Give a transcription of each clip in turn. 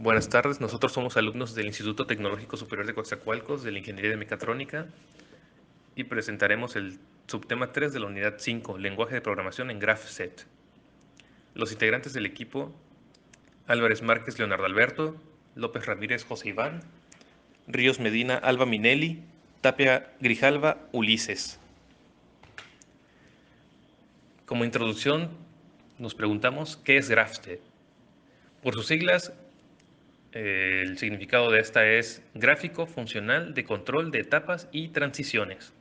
Buenas tardes, nosotros somos alumnos del Instituto Tecnológico Superior de Coatzacoalcos de la Ingeniería de Mecatrónica y presentaremos el subtema 3 de la unidad 5, lenguaje de programación en GraphSet. Los integrantes del equipo: Álvarez Márquez Leonardo Alberto, López Ramírez José Iván, Ríos Medina Alba Minelli, Tapia Grijalva Ulises. Como introducción, nos preguntamos ¿qué es GraphSet? Por sus siglas, el significado de esta es gráfico funcional de control de etapas y transiciones.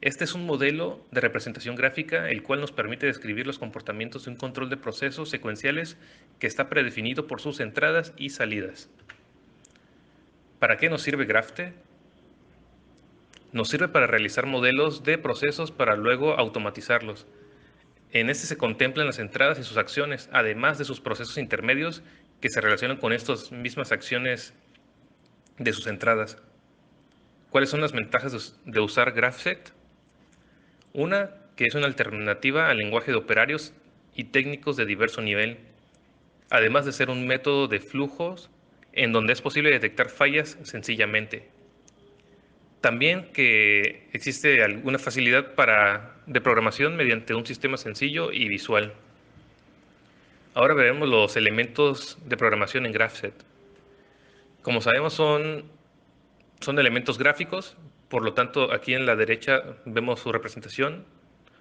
Este es un modelo de representación gráfica el cual nos permite describir los comportamientos de un control de procesos secuenciales que está predefinido por sus entradas y salidas. ¿Para qué nos sirve GraphT? Nos sirve para realizar modelos de procesos para luego automatizarlos. En este se contemplan las entradas y sus acciones, además de sus procesos intermedios que se relacionan con estas mismas acciones de sus entradas. ¿Cuáles son las ventajas de usar GraphSet? Una, que es una alternativa al lenguaje de operarios y técnicos de diverso nivel, además de ser un método de flujos en donde es posible detectar fallas sencillamente. También que existe alguna facilidad de programación mediante un sistema sencillo y visual. Ahora veremos los elementos de programación en GraphSet. Como sabemos, son elementos gráficos, por lo tanto aquí en la derecha vemos su representación.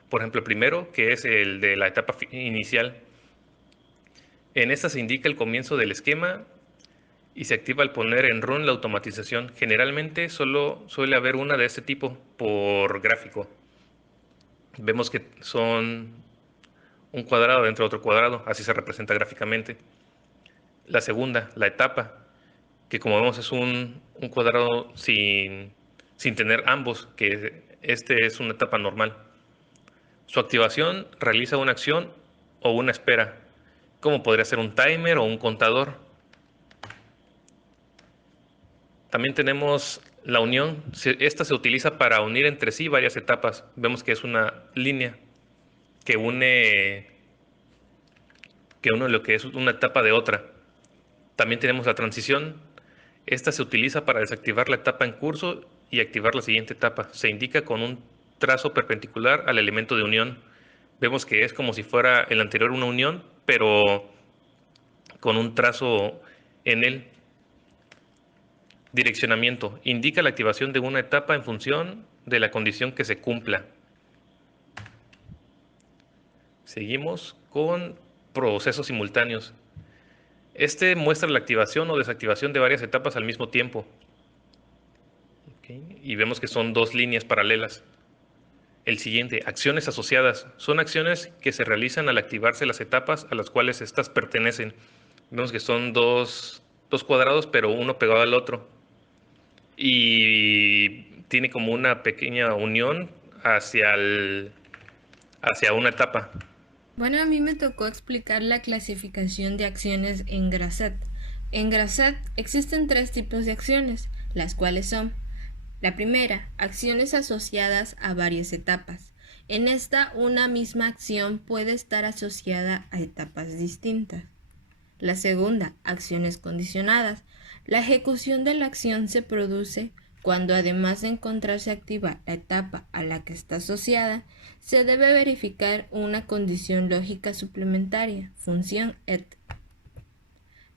Por ejemplo, el primero, que es el de la etapa inicial. En esta se indica el comienzo del esquema y se activa al poner en run la automatización. Generalmente solo suele haber una de este tipo por gráfico. Vemos que son un cuadrado dentro de otro cuadrado, así se representa gráficamente. La segunda, la etapa, que como vemos es un cuadrado sin tener ambos, que este es una etapa normal. Su activación realiza una acción o una espera, como podría ser un timer o un contador. También tenemos la unión. Esta se utiliza para unir entre sí varias etapas. Vemos que es una línea que une, que une lo que es una etapa de otra. También tenemos la transición. Esta se utiliza para desactivar la etapa en curso y activar la siguiente etapa. Se indica con un trazo perpendicular al elemento de unión. Vemos que es como si fuera el anterior una unión, pero con un trazo en él. Direccionamiento. Indica la activación de una etapa en función de la condición que se cumpla. Seguimos con procesos simultáneos. Este muestra la activación o desactivación de varias etapas al mismo tiempo. Y vemos que son dos líneas paralelas. El siguiente, acciones asociadas. Son acciones que se realizan al activarse las etapas a las cuales éstas pertenecen. Vemos que son dos cuadrados, pero uno pegado al otro. Y tiene como una pequeña unión hacia una etapa. Bueno, a mí me tocó explicar la clasificación de acciones en Grasset. En Grasset existen tres tipos de acciones, las cuales son: la primera, acciones asociadas a varias etapas. En esta, una misma acción puede estar asociada a etapas distintas. La segunda, acciones condicionadas. La ejecución de la acción se produce cuando, además de encontrarse activa la etapa a la que está asociada, se debe verificar una condición lógica suplementaria, función et.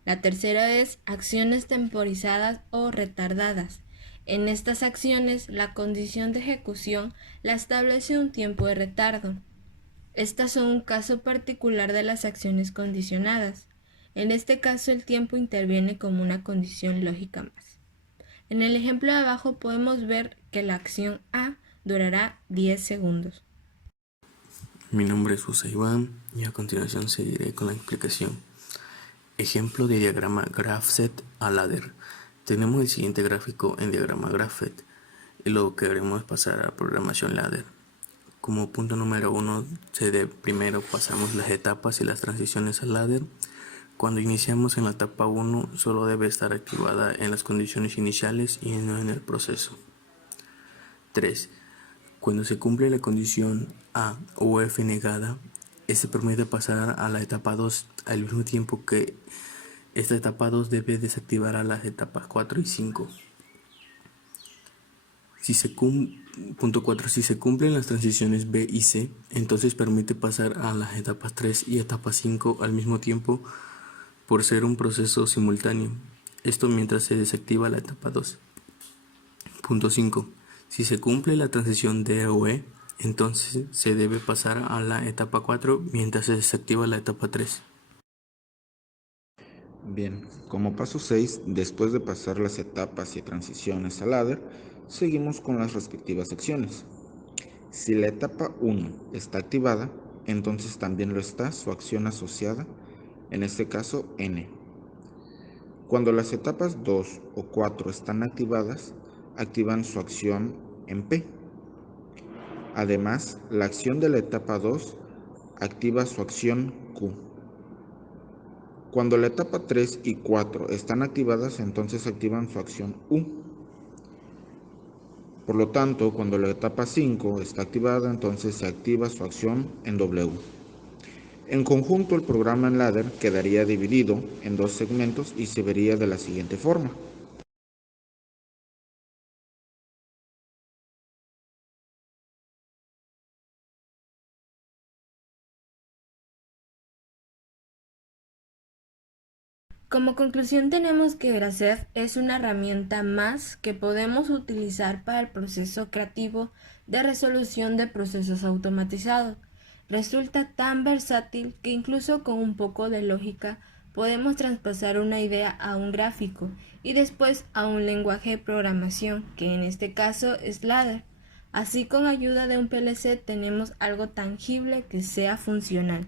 La tercera es acciones temporizadas o retardadas. En estas acciones, la condición de ejecución la establece un tiempo de retardo. Estas son un caso particular de las acciones condicionadas. En este caso, el tiempo interviene como una condición lógica más. En el ejemplo de abajo podemos ver que la acción A durará 10 segundos. Mi nombre es José Iván y a continuación seguiré con la explicación. Ejemplo de diagrama GraphSet a ladder. Tenemos el siguiente gráfico en diagrama GraphSet y lo que haremos es pasar a programación ladder. Como punto número 1, primero pasamos las etapas y las transiciones al ladder. Cuando iniciamos en la etapa 1, solo debe estar activada en las condiciones iniciales y no en el proceso. 3. Cuando se cumple la condición A o F negada, este permite pasar a la etapa 2 al mismo tiempo que Esta etapa 2 debe desactivar a las etapas 4 y 5. Punto 4. Si se cumplen las transiciones B y C, entonces permite pasar a las etapas 3 y etapa 5 al mismo tiempo por ser un proceso simultáneo. Esto mientras se desactiva la etapa 2. Punto 5. Si se cumple la transición D o E, entonces se debe pasar a la etapa 4 mientras se desactiva la etapa 3. Bien, como paso 6, después de pasar las etapas y transiciones al ladder, seguimos con las respectivas acciones. Si la etapa 1 está activada, entonces también lo está su acción asociada, en este caso N. Cuando las etapas 2 o 4 están activadas, activan su acción en P. Además, la acción de la etapa 2 activa su acción Q. Cuando la etapa 3 y 4 están activadas, entonces activan su acción U. Por lo tanto, cuando la etapa 5 está activada, entonces se activa su acción en W. En conjunto, el programa en ladder quedaría dividido en dos segmentos y se vería de la siguiente forma. Como conclusión tenemos que Gracef es una herramienta más que podemos utilizar para el proceso creativo de resolución de procesos automatizados. Resulta tan versátil que incluso con un poco de lógica podemos traspasar una idea a un gráfico y después a un lenguaje de programación, que en este caso es ladder. Así, con ayuda de un PLC tenemos algo tangible que sea funcional.